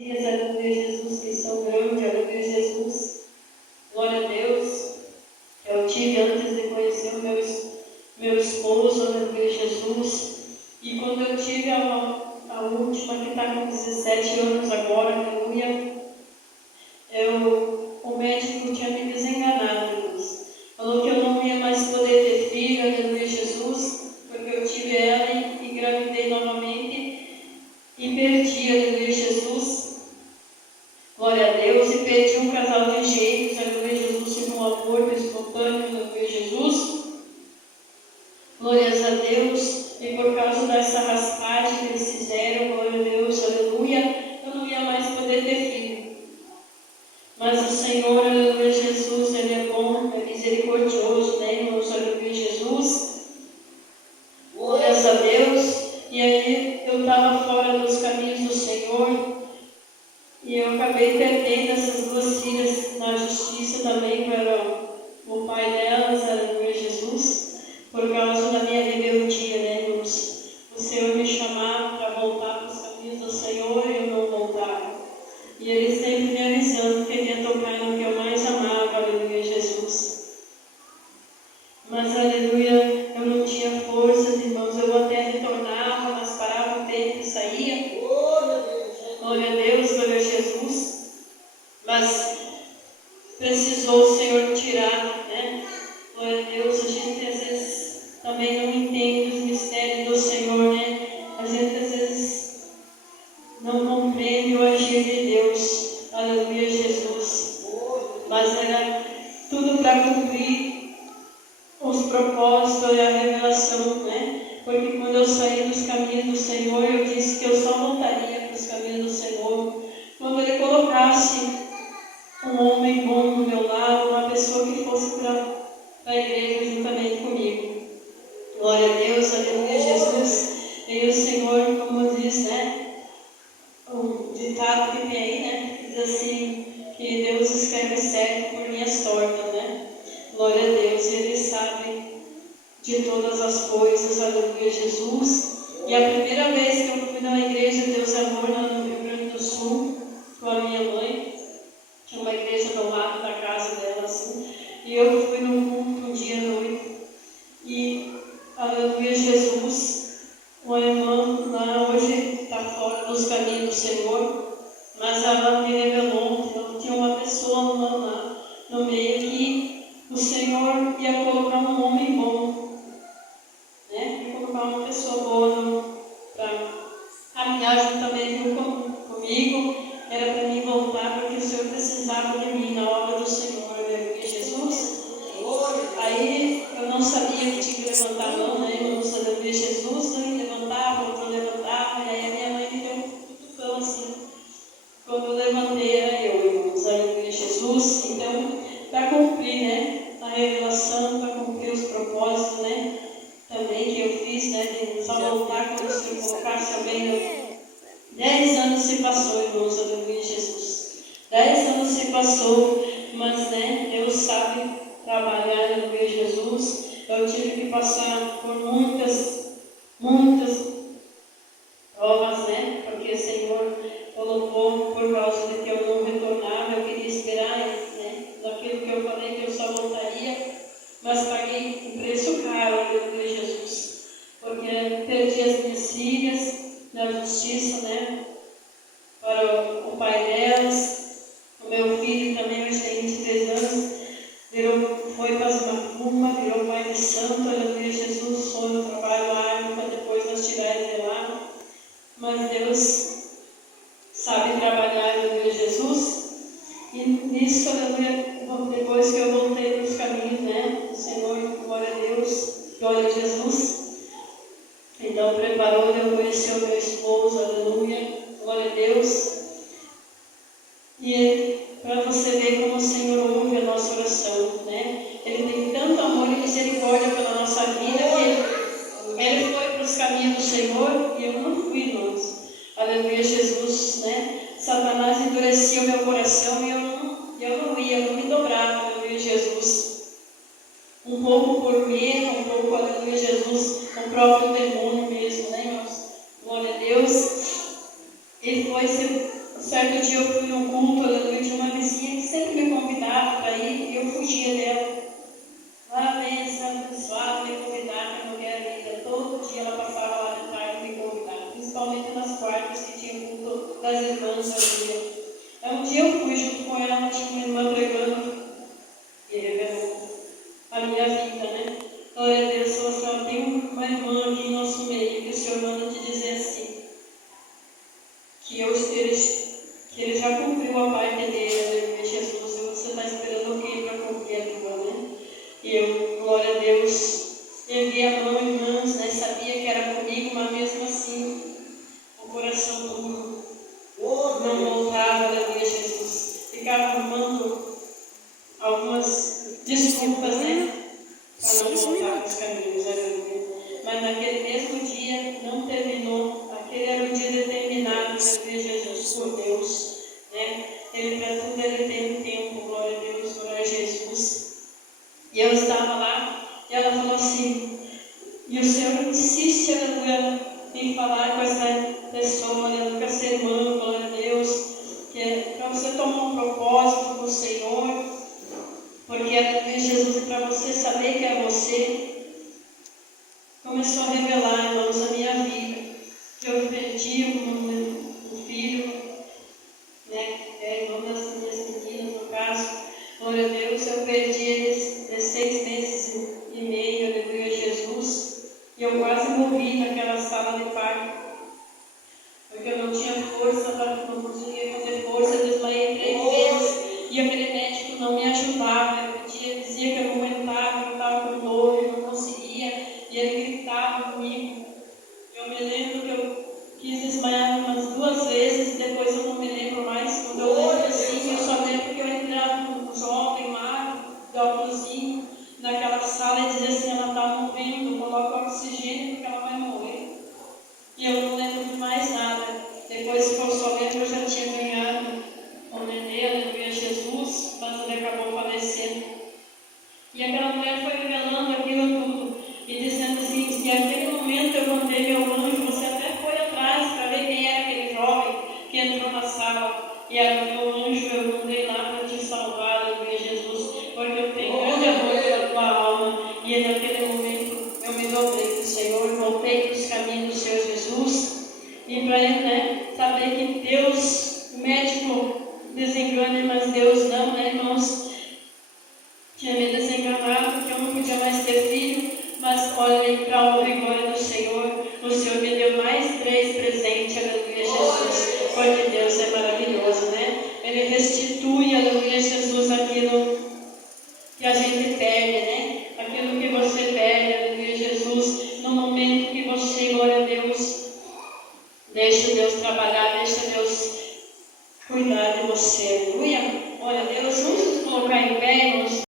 Aleluia, Jesus, que são grandes, aleluia, Jesus. Glória a Deus. Eu tive antes de conhecer o meu esposo, aleluia, Jesus. E quando eu tive a última, que está com 17 anos agora, aleluia, o médico tinha me desenganado, Jesus. Falou que eu não ia mais poder ter filho, aleluia, Jesus, porque eu tive ela e engravidei novamente e perdi, aleluia, Jesus. Glória a Deus, e perdi um casal de gêmeos, aleluia, Jesus, e um aborto espontâneo, aleluia, Jesus. Glórias a Deus, e por causa dessa raspagem que eles fizeram, glória a Deus, aleluia, eu não ia mais poder ter filho. Mas o Senhor, aleluia, Jesus, Ele é bom, é misericordioso, né, irmãos, aleluia, Jesus. Glórias a Deus, e aí eu estava fora dos caminhos do Senhor. E eu acabei perdendo essas duas filhas na justiça também para o pai delas, aleluia, Jesus, por causa da minha rebeldia, né, irmãos? O Senhor me chamava para voltar para os caminhos do Senhor e eu não voltava. E Ele sempre me avisando que Ele ia tocar no que eu mais amava, aleluia, Jesus. Mas, aleluia, eu não tinha forças, irmãos, eu até retornava, mas parava o tempo e saía. Glória a Deus, glória a Jesus. Mas precisou o Senhor tirar, né? Glória a Deus, a gente às vezes também não entende os mistérios do Senhor, né? A gente às vezes não compreende o agir de Deus. Aleluia, Jesus. Mas era tudo para cumprir os propósitos e a revelação, né? Porque quando eu saí dos caminhos do Senhor, eu disse que eu só voltaria para os caminhos do Senhor quando Ele colocasse um homem bom do meu lado, uma pessoa que fosse para a igreja juntamente comigo. Glória a Deus, aleluia, Jesus. E o Senhor, como diz, né? O ditado que tem aí, né? Diz assim, que Deus escreve certo por linhas tortas, né? Glória a Deus, e Ele sabe de todas as coisas, aleluia, Jesus. E a primeira vez que eu fui na igreja Deus é Amor, lá no Rio Grande do Sul, com a minha mãe, tinha uma igreja do lado da casa dela, assim, e eu fui num culto um dia à noite, e, aleluia, Jesus, uma irmã lá hoje está fora dos caminhos do Senhor, mas ela me revelou, então tinha uma pessoa lá no meio que o Senhor ia colocar um homem bom, né? E colocar uma pessoa boa para caminhar juntamente comigo, era para mim voltar, porque o Senhor precisava de mim na obra do Senhor, aleluia, Jesus. Aí eu não sabia que tinha que levantar a mão, né, irmãos, aleluia, Jesus, né? Levantava, outro levantava, e aí a minha mãe me deu um cutucão assim. Quando eu levantei, era eu, irmãos, aleluia, Jesus. Então, para cumprir, né, a revelação, para cumprir os propósitos, né, também que eu fiz, né, de só voltar quando o Senhor colocasse alguém. 10 anos se passou, irmãos, aleluia, Jesus. 10 anos se passou, mas, né, Deus sabe trabalhar, aleluia, Jesus. Eu tive que passar por muitas provas, né, porque o Senhor colocou por causa de que eu não retornava, eu queria esperar, né, daquilo que eu falei que eu só voltaria, mas paguei um preço caro, aleluia, Jesus, porque perdi as minhas filhas na justiça, né, para o pai delas. O meu filho também hoje tem 23 anos, foi para as macumbas, virou pai de santo, aleluia, Jesus, foi no trabalho árduo para depois nós tirarmos de lá. Mas Deus sabe trabalhar, aleluia, Jesus. E nisso, aleluia, depois que eu voltei para os caminhos, né, do Senhor, glória a Deus, glória a Jesus. Então preparou, eu conheci o meu esposo, aleluia, glória a Deus. E para você ver como o Senhor ouve a nossa oração, né? Ele tem tanto amor e misericórdia pela nossa vida que Ele foi para os caminhos do Senhor e eu não fui, irmãos. Aleluia, Jesus, né? Satanás endurecia o meu coração e eu não ia, eu não me dobrava, aleluia, Jesus. Um pouco por medo, um pouco, aleluia, Jesus, o próprio demônio mesmo, né, irmãos? Glória a Deus. Ele foi se certo dia eu fui num culto, aleluia, de uma vizinha que sempre me convidava para ir e eu fugia dela. Ah, benção, abençoada, me convidar, que eu não quero ir. Todo dia ela passava lá de tarde e me convidava, principalmente nas quartas que tinha culto das irmãs, aleluia. Um dia eu fui junto com ela, tinha uma irmã pregando e revelou a minha vida, né? Glória a Deus, só tem uma irmã aqui em nosso meio que o Senhor manda te dizer assim, que ele já cumpriu a parte dele, aleluia, Jesus, e você está esperando o quê para cumprir a tua, né? E eu, glória a Deus, ergui a mão, irmãs, né? Sabia que era comigo, mas mesmo assim, o coração duro, não voltava, aleluia, Jesus. Ficava arrumando algumas desculpas, né? Para não voltar para os caminhos, aleluia. Mas naquele mesmo dia não terminou, aquele era o dia determinado, aleluia, Jesus, por Deus, né? Ele para tudo ele tem um tempo, glória a Deus, glória a Jesus. E eu estava lá e ela falou assim, e o Senhor insiste, aleluia, em falar com essa pessoa, aleluia, com essa irmã, glória a Deus, que é para você tomar um propósito com o Senhor, porque aleluia, Jesus, é para você saber que é você. Começou a revelar, irmãos, a minha vida, que eu perdi um filho, né, irmão das minhas meninas, no caso, glória a Deus, eu perdi eles de 6 meses e meio, aleluia, Jesus, e eu quase morri naquela sala de parto, porque eu não tinha força, não conseguia fazer força, eu desmaiei 3 vezes, e aquele médico não me ajudava, ele dizia que eu não aguentava, que eu estava com dor, eu não conseguia, e ele gritava comigo. Eu me lembro que eu quis desmaiar umas 2 vezes, depois eu não me lembro mais. Quando eu lembro assim, eu só lembro que eu entrava com um jovem magro, de óculosinho, naquela sala e dizia assim, ela está morrendo, coloca oxigênio porque ela vai morrer. E eu não lembro de mais nada. Depois que eu só lembro, eu já tinha ganhado o nenê, aleluia, Jesus, mas ele acabou falecendo. E aquela mulher foi revelando aquilo tudo e dizendo assim, que naquele momento eu mandei meu anjo, você até foi atrás para ver quem era aquele jovem que entrou na sala. E era o meu